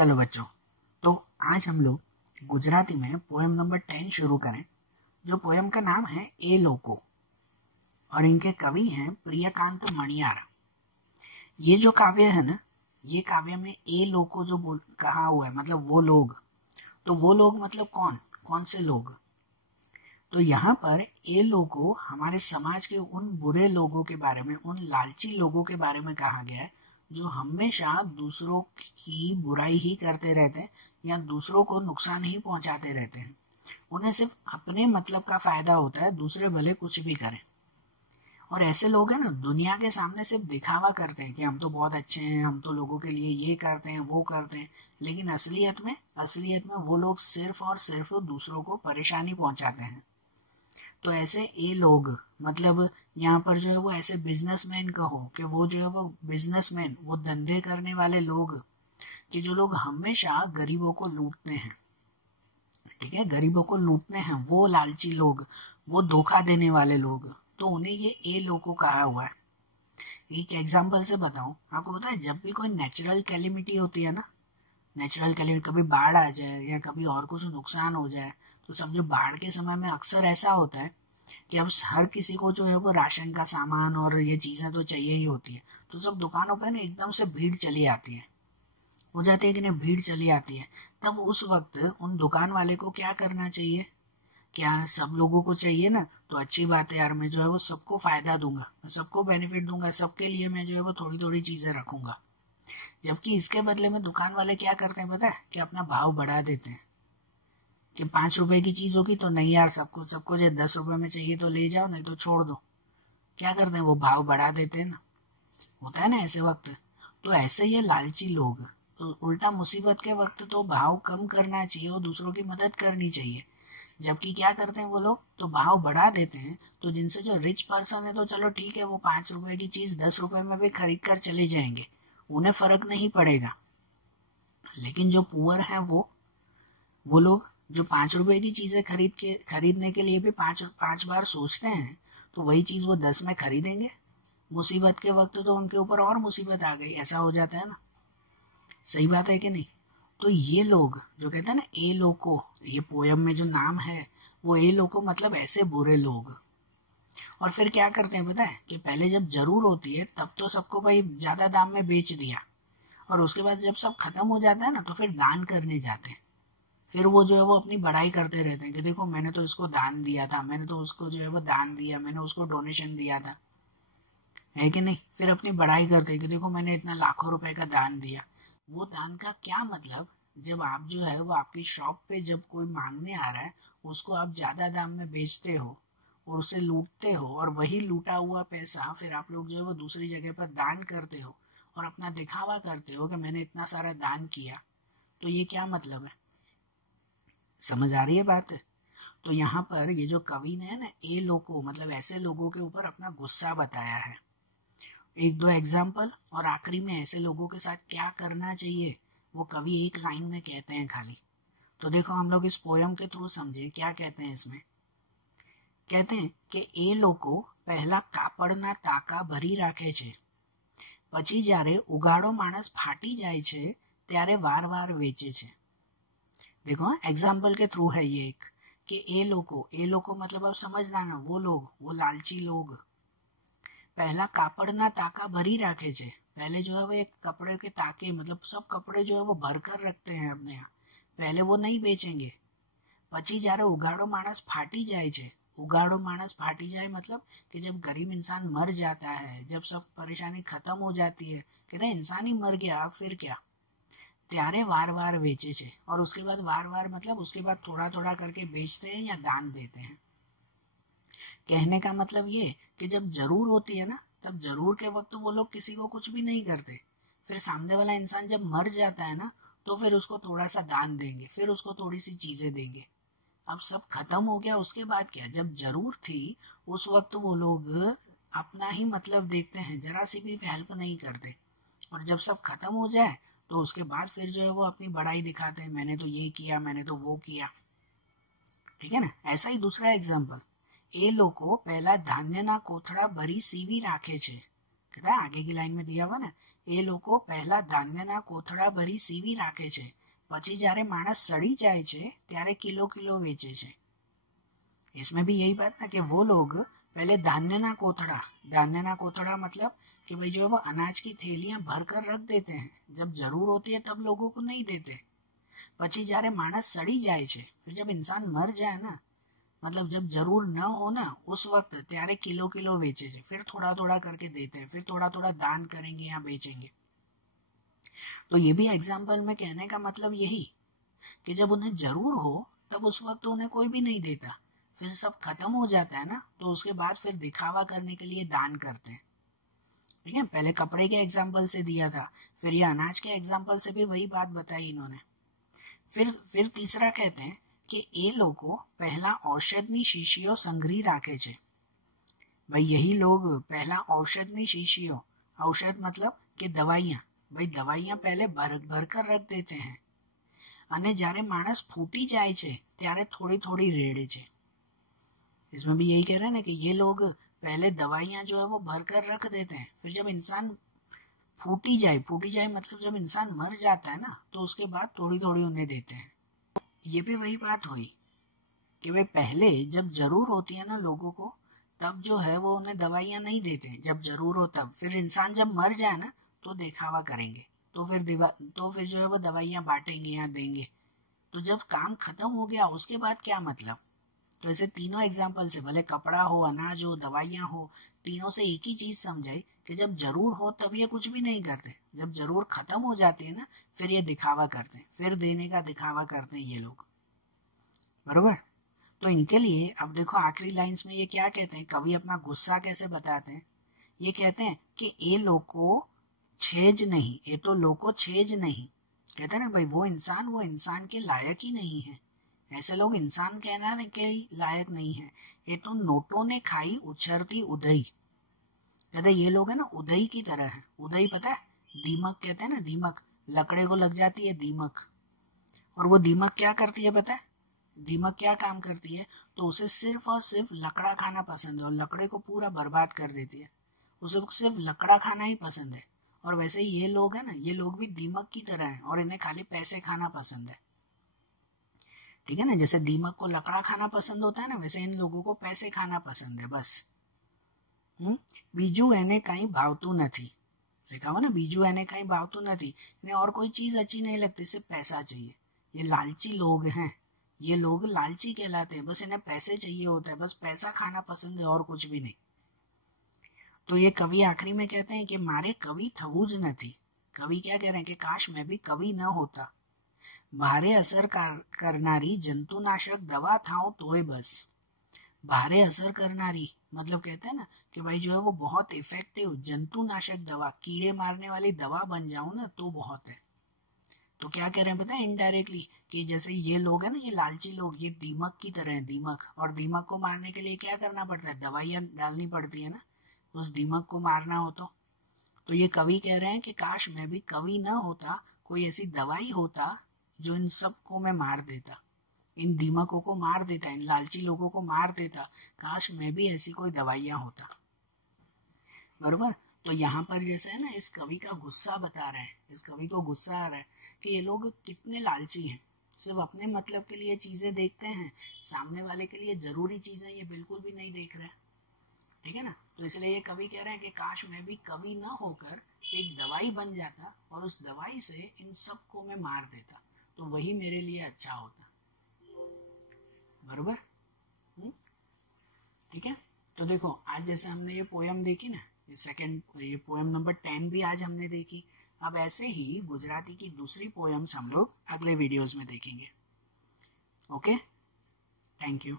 चलो बच्चों, तो आज हम लोग गुजराती में पोएम नंबर 10 शुरू करें, जो पोएम का नाम है ए लोको और इनके कवि हैं प्रियकांत मणियार। ये जो काव्य है ना, ये काव्य में ए लोको जो कहा हुआ है मतलब वो लोग, तो वो लोग मतलब कौन कौन से लोग। तो यहाँ पर ए लोको हमारे समाज के उन बुरे लोगों के बारे में, उन लालची लोगों के बारे में कहा गया है जो हमेशा दूसरों की बुराई ही करते रहते हैं या दूसरों को नुकसान ही पहुंचाते रहते हैं। उन्हें सिर्फ अपने मतलब का फायदा होता है, दूसरे भले कुछ भी करें। और ऐसे लोग हैं ना, दुनिया के सामने सिर्फ दिखावा करते हैं कि हम तो बहुत अच्छे हैं, हम तो लोगों के लिए ये करते हैं वो करते हैं, लेकिन असलियत में वो लोग सिर्फ और सिर्फ दूसरों को परेशानी पहुंचाते हैं। तो ऐसे ए लोग मतलब यहाँ पर जो है वो ऐसे बिजनेसमैन कहो कि वो जो है वो बिजनेसमैन, वो धंधे करने वाले लोग, कि जो लोग हमेशा गरीबों को लूटते हैं, ठीक है, गरीबों को लूटते हैं, वो लालची लोग, वो धोखा देने वाले लोग, तो उन्हें ये ए लोगों कहा हुआ है। एक एग्जाम्पल से बताऊं आपको, पता है जब भी कोई नेचुरल कैलिमिटी होती है ना, नेचुरल कैलिमिटी, कभी बाढ़ आ जाए या कभी और कुछ नुकसान हो जाए, तो समझो बाढ़ के समय में अक्सर ऐसा होता है कि अब हर किसी को जो है वो राशन का सामान और ये चीज़ें तो चाहिए ही होती है, तो सब दुकानों पर ना एकदम से भीड़ चली आती है, हो जाती है कि नहीं, भीड़ चली आती है। तब उस वक्त उन दुकान वाले को क्या करना चाहिए, क्या सब लोगों को चाहिए ना, तो अच्छी बात है यार, मैं जो है वो सबको फायदा दूंगा, मैं सबको बेनिफिट दूंगा, सबके लिए मैं जो है वो थोड़ी थोड़ी चीजें रखूंगा। जबकि इसके बदले में दुकान वाले क्या करते हैं पता है, कि अपना भाव बढ़ा देते हैं कि 5 रुपए की चीज होगी तो नहीं यार, सबको जो 10 रुपए में चाहिए तो ले जाओ, नहीं तो छोड़ दो। क्या करते हैं, वो भाव बढ़ा देते हैं ना, होता है ना ऐसे वक्त। तो ऐसे ये लालची लोग, तो उल्टा मुसीबत के वक्त तो भाव कम करना चाहिए और दूसरों की मदद करनी चाहिए, जबकि क्या करते हैं वो लोग, तो भाव बढ़ा देते हैं। तो जिनसे जो रिच पर्सन है तो चलो ठीक है, वो 5 रुपए की चीज 10 रुपए में भी खरीद कर चले जाएंगे, उन्हें फर्क नहीं पड़ेगा। लेकिन जो पुअर है वो लोग जो 5 रुपए की चीजें खरीदने के लिए भी पांच बार सोचते हैं, तो वही चीज वो 10 में खरीदेंगे। मुसीबत के वक्त तो उनके ऊपर और मुसीबत आ गई, ऐसा हो जाता है ना। सही बात है कि नहीं। तो ये लोग जो कहते हैं ना ए लोको, ये पोयम में जो नाम है वो ए लोको मतलब ऐसे बुरे लोग। और फिर क्या करते हैं पता है, कि पहले जब जरूर होती है तब तो सबको भाई ज्यादा दाम में बेच दिया, और उसके बाद जब सब खत्म हो जाता है ना, तो फिर दान करने जाते हैं। फिर वो जो है वो अपनी बड़ाई करते रहते हैं कि देखो मैंने तो इसको दान दिया था, मैंने तो उसको जो है वो दान दिया, मैंने उसको डोनेशन दिया था, है कि नहीं। फिर अपनी बड़ाई करते हैं कि देखो मैंने इतना लाखों रुपए का दान दिया। वो दान का क्या मतलब, जब आप जो है वो आपकी शॉप पे जब कोई मांगने आ रहा है, उसको आप ज्यादा दाम में बेचते हो और उसे लूटते हो, और वही लूटा हुआ पैसा फिर आप लोग जो है वो दूसरी जगह पर दान करते हो और अपना दिखावा करते हो कि मैंने इतना सारा दान किया। तो ये क्या मतलब है, समझ आ रही है बात। तो यहाँ पर ये जो कवि ने ना ए लोगों मतलब ऐसे लोगों के ऊपर अपना गुस्सा बताया है। एक दो एग्जाम्पल और आखिरी में ऐसे लोगों के साथ क्या करना चाहिए वो कवि एक लाइन में कहते हैं खाली। तो देखो हम लोग इस पोयम के थ्रू समझे क्या कहते हैं इसमें। कहते हैं कि ए लोको पहला कापड़ना ताका भरी राखे छे, પછી જ્યારે ઉગાડો માણસ ફાટી જાય છે ત્યારે વાર વેચે છે। देखो एग्जाम्पल के थ्रू है ये एक, कि ए लोको मतलब अब समझना ना, वो लोग, वो लालची लोग पहला कापड़ना ताका भरी राखे छे, पहले जो है वो एक कपड़े के ताके मतलब सब कपड़े जो है वो भर कर रखते हैं अपने यहाँ, पहले वो नहीं बेचेंगे। પછી જ્યારે ઉગાડો માણસ फाटी जाए छे, उगाड़ो मानस फाटी जाए मतलब कि जब गरीब इंसान मर जाता है, जब सब परेशानी खत्म हो जाती है, कहते हैं इंसान ही मर गया फिर क्या, त्यारे वार बेचे छे। और उसके बाद वार मतलब उसके बाद थोड़ा थोड़ा करके बेचते हैं या दान देते हैं। कहने का मतलब ये कि जब जरूर होती है ना, तब जरूर के वक्त वो लोग किसी को कुछ भी नहीं करते, फिर सामने वाला इंसान जब मर जाता है ना, तो फिर उसको थोड़ा सा दान देंगे, फिर उसको थोड़ी सी चीजें देंगे। अब सब खत्म हो गया, उसके बाद क्या, जब जरूर थी उस वक्त वो लोग अपना ही मतलब देखते हैं, जरा सी भी हेल्प नहीं करते, और जब सब खत्म हो जाए तो उसके बाद फिर जो है वो अपनी बड़ाई दिखाते हैं, मैंने तो ये किया, मैंने तो वो किया, ठीक है ना। ऐसा ही दूसरा एग्जाम्पल, ए लोको पहला धान्य ना कोथड़ा भरी सीवी राखे छे, कहता है आगे की लाइन में दिया हुआ ना, એ લોકો પહેલા ધાન્યના કોથળા ભરી સીવી રાખે છે, પછી જ્યારે માણસ સડી જાય છે ત્યારે કિલો કિલો વેચે છે। इसमें भी यही बात ना कि वो लोग पहले धान्यना कोथड़ा मतलब कि भाई जो है वो अनाज की थैलियां भर कर रख देते हैं, जब जरूर होती है तब लोगों को नहीं देते। પછી જ્યારે માણસ સડી જાય છે, फिर जब इंसान मर जाए ना, मतलब जब जरूर न हो ना उस वक्त, ત્યારે किलो किलो बेचे છે, फिर थोड़ा थोड़ा करके देते हैं, फिर थोड़ा थोड़ा दान करेंगे या बेचेंगे। तो ये भी एग्जाम्पल में कहने का मतलब यही कि जब उन्हें जरूर हो तब उस वक्त उन्हें कोई भी नहीं देता, फिर सब खत्म हो जाता है ना, तो उसके बाद फिर दिखावा करने के लिए दान करते हैं। ठीक है, पहले कपड़े के एग्जाम्पल से दिया था, फिर ये अनाज के एग्जाम्पल से भी वही बात बताई इन्होंने। फिर तीसरा कहते हैं कि ये लोगों पहला औषधनी शीशियों संग्रही राखे छे। भाई यही लोग पहला औषधनी शीशियों, औषध मतलब कि दवाइयाँ, भाई दवाइयाँ पहले भर कर रख देते हैं અને જ્યારે माणस फूटी जाए छे ત્યારે थोड़ी थोड़ी रेड़े छे। इसमें भी यही कह रहे हैं ना कि ये लोग पहले दवाइयाँ जो है वो भर कर रख देते हैं, फिर जब इंसान फूटी जाए मतलब जब इंसान मर जाता है ना, तो उसके बाद थोड़ी थोड़ी उन्हें देते हैं। ये भी वही बात हुई कि वे पहले जब जरूर होती है ना लोगों को, तब जो है वो उन्हें दवाइयाँ नहीं देते, जब जरूर हो तब। फिर इंसान जब मर जाए ना तो दिखावा करेंगे, तो फिर जो है वो दवाइयाँ बांटेंगे या देंगे। तो जब काम खत्म हो गया उसके बाद क्या मतलब। तो ऐसे तीनों एग्जाम्पल से, भले कपड़ा हो, अनाज हो, दवाइयाँ हो, तीनों से एक ही चीज समझाई कि जब जरूर हो तब ये कुछ भी नहीं करते, जब जरूर खत्म हो जाती है ना फिर ये दिखावा करते हैं, फिर देने का दिखावा करते हैं ये लोग। बरोबर। तो इनके लिए अब देखो आखिरी लाइंस में ये क्या कहते हैं, कवि अपना गुस्सा कैसे बताते हैं। ये कहते हैं कि ये लोको छेज नहीं, ये तो लोको छेज नहीं, कहते हैं ना भाई वो इंसान के लायक ही नहीं है, ऐसे लोग इंसान कहना के लायक नहीं है। ये तो नोटों ने खाई उछरती उदई, कहते ये लोग है ना उदई की तरह है। उदई पता है, दीमक कहते हैं ना, दीमक, लकड़े को लग जाती है दीमक, और वो दीमक क्या करती है पता है, दीमक क्या काम करती है, तो उसे सिर्फ और सिर्फ लकड़ा खाना पसंद है और लकड़े को पूरा बर्बाद कर देती है, उसे सिर्फ लकड़ा खाना ही पसंद है। और वैसे ये लोग है ना, ये लोग भी दीमक की तरह है और इन्हें खाली पैसे खाना पसंद है। ठीक है ना, जैसे दीमक को लकड़ा खाना पसंद होता है ना, वैसे इन लोगों को पैसे खाना पसंद है बस। बीजू एने कहीं भावतू नहीं, लिखा हुआ ना, बीजू एने कहीं भावतू नहीं, इन्हें और कोई चीज अच्छी नहीं लगती, सिर्फ पैसा चाहिए। ये लालची लोग हैं, ये लोग लालची कहलाते हैं, बस इन्हें पैसे चाहिए होता है, बस पैसा खाना पसंद है और कुछ भी नहीं। तो ये कवि आखिरी में कहते हैं कि मारे कवि थवू ज नहीं। कवि क्या कह रहे हैं कि काश मैं भी कवि न होता, भारे असर करनारी जंतुनाशक दवा थाऊं तोय बस। भारे असर करनारी मतलब कहते हैं ना कि भाई जो है वो बहुत इफेक्टिव जंतुनाशक दवा, कीड़े मारने वाली दवा बन जाऊं ना तो बहुत है। तो क्या कह रहे हैं पता है इनडायरेक्टली, कि जैसे ये लोग है ना, ये लालची लोग, ये दीमक की तरह है, दीमक, और दीमक को मारने के लिए क्या करना पड़ता है, दवाइयाँ डालनी पड़ती है ना उस दीमक को मारना हो तो ये कवि कह रहे हैं कि काश मैं भी कवि ना होता, कोई ऐसी दवाई होता जो इन सबको मैं मार देता, इन दीमकों को मार देता, इन लालची लोगों को मार देता, काश मैं भी ऐसी कोई दवाइयाँ होता। बरोबर। तो यहाँ पर जैसे है ना, इस कवि का गुस्सा बता रहे हैं, इस कवि को गुस्सा आ रहा है कि ये लोग कितने लालची हैं, सिर्फ अपने मतलब के लिए चीजें देखते हैं, सामने वाले के लिए जरूरी चीजें ये बिल्कुल भी नहीं देख रहे। ठीक है ना, तो इसलिए ये कवि कह रहे हैं कि काश मैं भी कवि ना होकर एक दवाई बन जाता और उस दवाई से इन सबको मैं मार देता, तो वही मेरे लिए अच्छा होता। बरोबर। ठीक है, तो देखो आज जैसे हमने ये पोयम देखी ना, ये पोयम नंबर 10 भी आज हमने देखी। अब ऐसे ही गुजराती की दूसरी पोयम्स हम लोग अगले वीडियोस में देखेंगे। Okay, thank you.